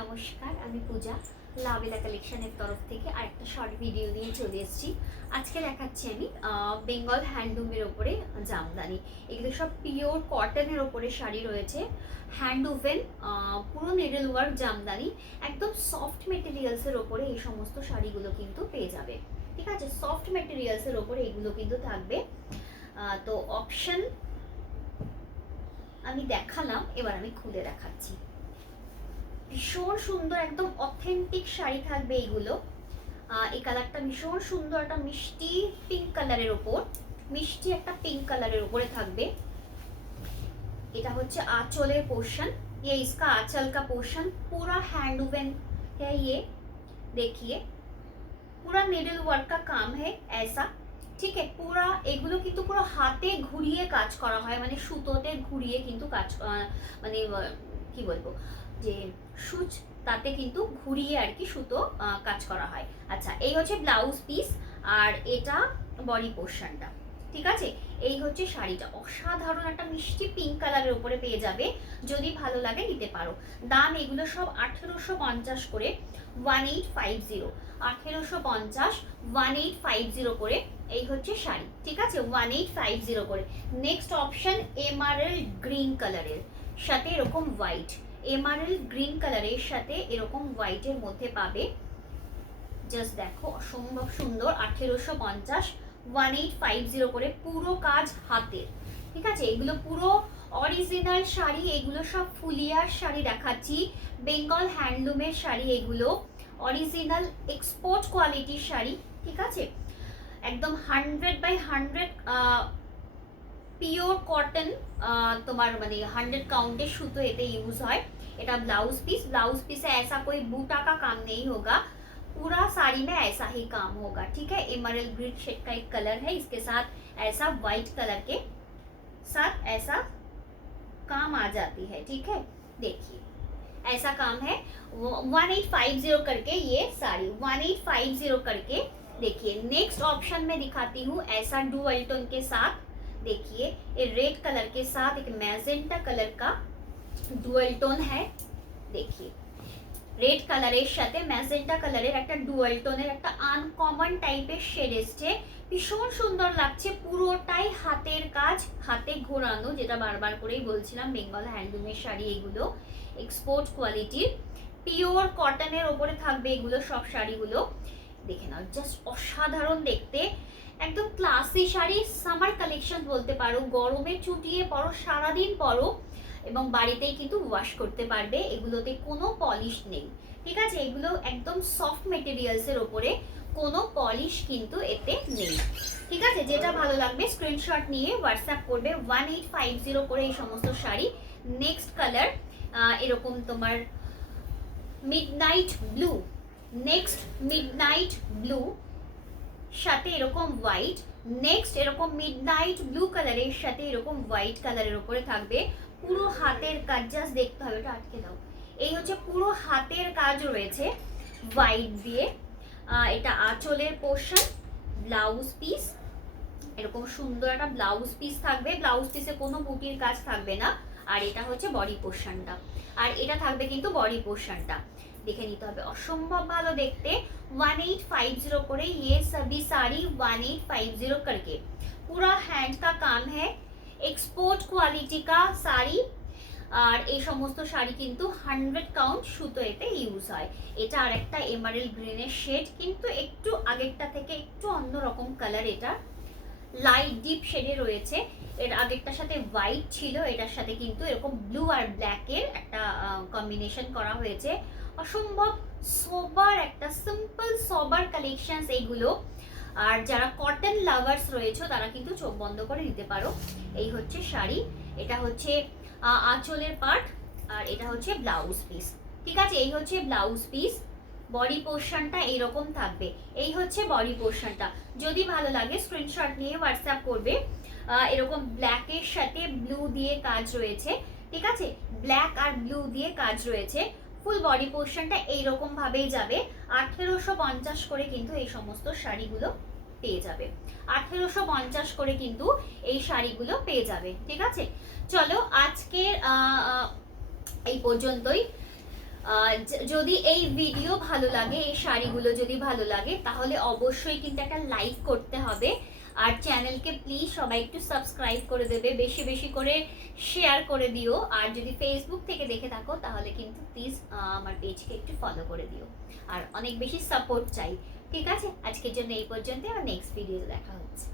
নমস্কার, আমি পূজা লাভেলা কালেকশনের তরফ থেকে আরেকটা শর্ট ভিডিও নিয়ে চলে এসেছি। আজকে দেখাচ্ছি আমি বেঙ্গল হ্যান্ডলুমের ওপরে জামদানি। এগুলো সব পিওর কটনের ওপরে শাড়ি রয়েছে, হ্যান্ড উভেন, পুরো নিডল ওয়ার্ক জামদানি, একদম সফট মেটেরিয়ালসের ওপরে এই সমস্ত শাড়িগুলো কিন্তু পেয়ে যাবে। ঠিক আছে, সফট মেটেরিয়ালসের ওপরে এগুলো কিন্তু থাকবে। তো অপশন আমি দেখালাম, এবার আমি খুলে দেখাচ্ছি। ভীষণ সুন্দর একদম অথেন্টিক শাড়ি থাকবে এইগুলো। এই কালারটা ভীষণ সুন্দর, একটা মিষ্টি পিঙ্ক কালারের ওপর, মিষ্টি একটা পিঙ্ক কালারের উপরে থাকবে। এটা হচ্ছে आंचलेर पोर्शन, ये इसका आंचल का पोर्शन पूरा हैंड वूवन है। ये देखिए पूरा निडल वर्क का काम है ऐसा। ঠিক আছে, পুরা এগুলো কিন্তু পুরো হাতে ঘুরিয়ে কাজ করা হয়, মানে সুতোতে ঘুরিয়ে কিন্তু কাজ, মানে কি বলবো, যে সুচ তাতে কিন্তু ঘুরিয়ে আর কি সুতো কাজ করা হয়। আচ্ছা, এই হচ্ছে ব্লাউজ পিস আর এটা বডি পোর্শনটা। ঠিক আছে, এই হচ্ছে শাড়িটা, অসাধারণ একটা মিষ্টি পিঙ্ক কালারের উপরে পেয়ে যাবে। যদি ভালো লাগে নিতে পারো। দাম এগুলো সব 1850 করে, 1850, 1850, 1850 করে। এই হচ্ছে শাড়ি, ঠিক আছে, 1850 করে। নেক্সট অপশন এমারেল্ড গ্রিন কালারের সাথে এরকম হোয়াইট, এমারেল্ড গ্রিন কালারের সাথে এরকম হোয়াইটের মধ্যে পাবে। জাস্ট দেখো, অসম্ভব সুন্দর। 1850, 1850 করে, পুরো কাজ হাতের। ঠিক আছে, এগুলো পুরো অরিজিনাল শাড়ি, এগুলো সব ফুলিয়ার শাড়ি দেখাচ্ছি, বেঙ্গল হ্যান্ডলুমের শাড়ি, এগুলো অরিজিনাল এক্সপোর্ট কোয়ালিটির শাড়ি। ঠিক আছে, একদম 100/100 পিওর কটন, তোমার মানে 100 काउंटेड সুতো এতে ইউজ হয়। এটা ব্লাউজ পিস, ब्लाउज पीस है, ऐसा कोई बूटा का काम नहीं होगा, पूरा साड़ी में ऐसा ही काम होगा। ठीक है, एमरल्ड ग्रीन शेड का एक कलर है, इसके साथ ऐसा व्हाइट कलर के साथ ऐसा काम आ जाती है। ठीक है, देखिए ऐसा काम है। 1850 करके ये साड़ी, 1850 करके। देखिए नेक्स्ट ऑप्शन में दिखाती हूँ, ऐसा डुअल टोन के साथ। देखिए ये रेड कलर के साथ एक मैजेंटा कलर का डुअल टोन है। देखिए রেড কালারের সাথে ম্যাজেন্টা কালারের একটা ডুয়াল টোনের একটা আনকমন টাইপের শেড এসছে, ভীষণ সুন্দর লাগছে। পুরোটাই হাতের কাজ, হাতে ঘোরানো, যেটা বারবার করেই বলছিলাম, বেঙ্গল হ্যান্ডলুমের শাড়ি এগুলো এক্সপোর্ট কোয়ালিটির, পিওর কটনের ওপরে থাকবে এগুলো সব শাড়িগুলো। দেখে নাও, জাস্ট অসাধারণ দেখতে, একদম ক্লাসি শাড়ি, সামার কালেকশন বলতে পারো। গরমে চুটিয়ে পরো, সারাদিন পরো, এবং বাড়িতেই কিন্তু ওয়াশ করতে পারবে। এগুলোতে কোনো পলিশ নেই। ঠিক আছে, এগুলো একদম সফট মেটেরিয়ালসের ওপরে, কোনো পলিশ কিন্তু এতে নেই। ঠিক আছে, যেটা ভালো লাগবে স্ক্রিনশট নিয়ে হোয়াটসঅ্যাপ করবে। 1850 করে এই সমস্ত শাড়ি। নেক্সট কালার এরকম তোমার midnight blue, next midnight blue সাথে এরকম হোয়াইট, নেক্সট এরকম মিডনাইট ব্লু কালারের সাথে এরকম হোয়াইট কালারের উপরে থাকবে। পুরো হাতের কাজ, জাস্ট দেখতে হবে, এটা আটকে দাও। এই হচ্ছে পুরো হাতের কাজ রয়েছে হোয়াইট দিয়ে। এটা আঁচলের পোর্শন, ব্লাউজ পিস, এরকম সুন্দর একটা ব্লাউজ পিস থাকবে। ব্লাউজ পিসে কোনো বুটির কাজ থাকবে না। আর এটা হচ্ছে বডি পোর্শনটা, আর এটা থাকবে কিন্তু বডি পোর্শনটা। দেখে নিতে হবে, অসম্ভব ভালো দেখতে। 1850 করে ये सभी साड़ी 1850 करके, पूरा हैंड का काम है, एक्सपोर्ट क्वालिटी का শাড়ি। আর এই সমস্ত শাড়ি কিন্তু 100 কাউন্ট সুতো এতে ইউজ হয়। এটা আর একটা এমারেল্ড গ্রিনের শেড, কিন্তু একটু আগেরটা থেকে একটু অন্যরকম কালার, এটা লাইট ডিপ শেডে রয়েছে। এর আগেরটার সাথে হোয়াইট ছিল, এটার সাথে কিন্তু এরকম ব্লু আর ব্ল্যাকের একটা কম্বিনেশন করা হয়েছে। অসম্ভব সোবার একটা সিম্পল সোবার কালেকশনস এইগুলো। আর যারা কটন লাভার্স রয়েছে তারা কিন্তু চোখ বন্ধ করে নিতে পারো। এই হচ্ছে শাড়ি, এটা হচ্ছে আঁচলের পার্ট, আর এটা হচ্ছে ব্লাউজ পিস। ঠিক আছে, এই হচ্ছে ব্লাউজ পিস। বডি পোর্শনটা এরকম থাকবে, এই হচ্ছে বডি পোর্শনটা। যদি ভালো লাগে স্ক্রিনশট নিয়ে হোয়াটসঅ্যাপ করবে। এরকম ব্ল্যাকের সাথে ব্লু দিয়ে কাজ রয়েছে। ঠিক আছে, ব্ল্যাক আর ব্লু দিয়ে কাজ রয়েছে। ফুল বডি পোর্শনটা এইরকম ভাবেই যাবে। 1850 করে কিন্তু এই সমস্ত শাড়িগুলো পেয়ে যাবে। 1850 করে কিন্তু এই শাড়িগুলো পেয়ে যাবে। ঠিক আছে, চলো আজকের এই পর্যন্তই। যদি এই ভিডিও ভালো লাগে, এই শাড়িগুলো যদি ভালো লাগে, তাহলে অবশ্যই কিন্তু একটা লাইক করতে হবে। আর চ্যানেলকে প্লিজ সবাই একটু সাবস্ক্রাইব করে দেবে, বেশি বেশি করে শেয়ার করে দিও। আর যদি ফেসবুক থেকে দেখে থাকো তাহলে কিন্তু প্লিজ আমার পেজকে একটু ফলো করে দিও। আর অনেক বেশি সাপোর্ট চাই। ঠিক আছে, আজকের জন্য এই পর্যন্ত, আর নেক্সট ভিডিওতে দেখা হচ্ছে।